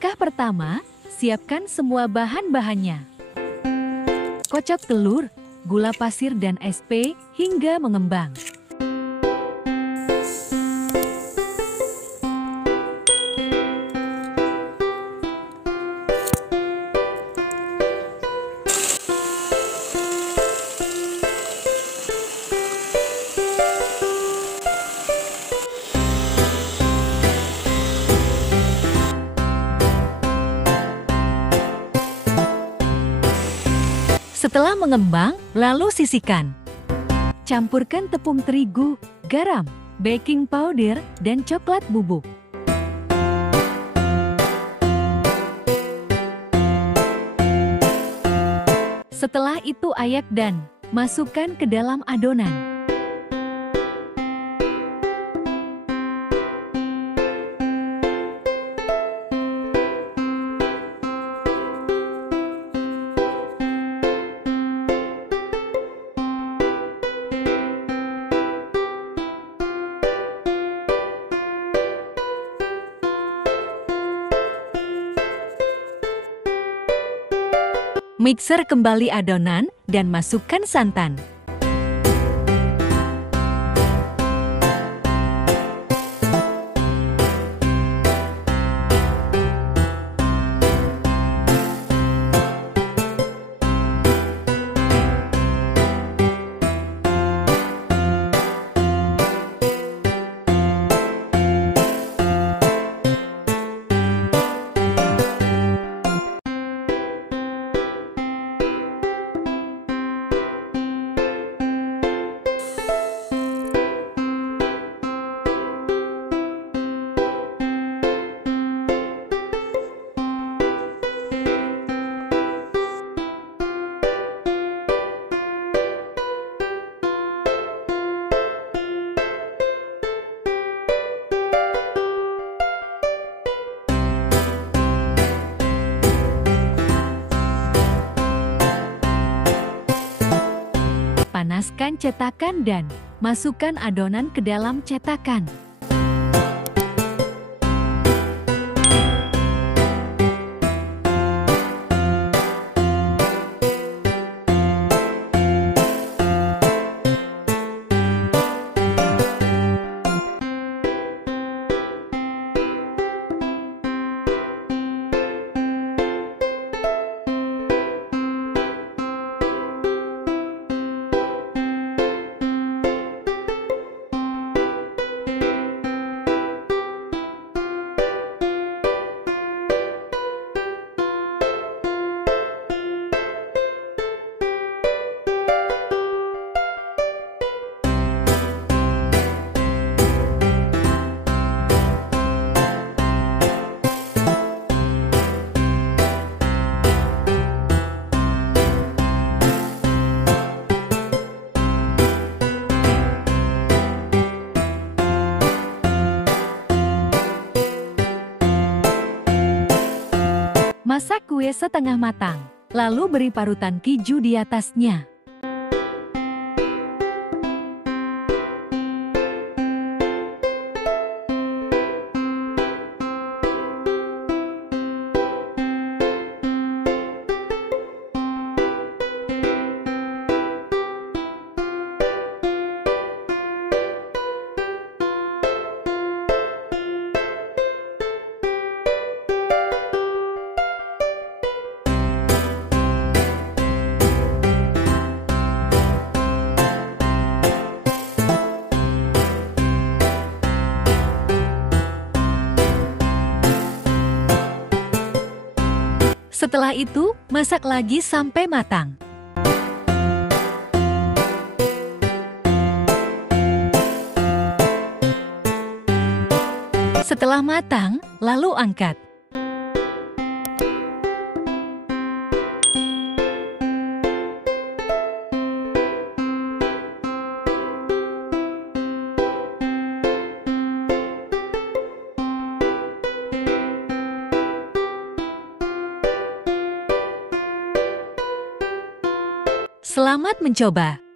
Langkah pertama, siapkan semua bahan-bahannya. Kocok telur, gula pasir dan SP hingga mengembang. Setelah mengembang, lalu sisihkan. Campurkan tepung terigu, garam, baking powder, dan coklat bubuk. Setelah itu ayak dan masukkan ke dalam adonan. Mixer kembali adonan dan masukkan santan. Panaskan cetakan dan masukkan adonan ke dalam cetakan. Masak kue setengah matang, lalu beri parutan keju di atasnya. Setelah itu, masak lagi sampai matang. Setelah matang, lalu angkat. Selamat mencoba!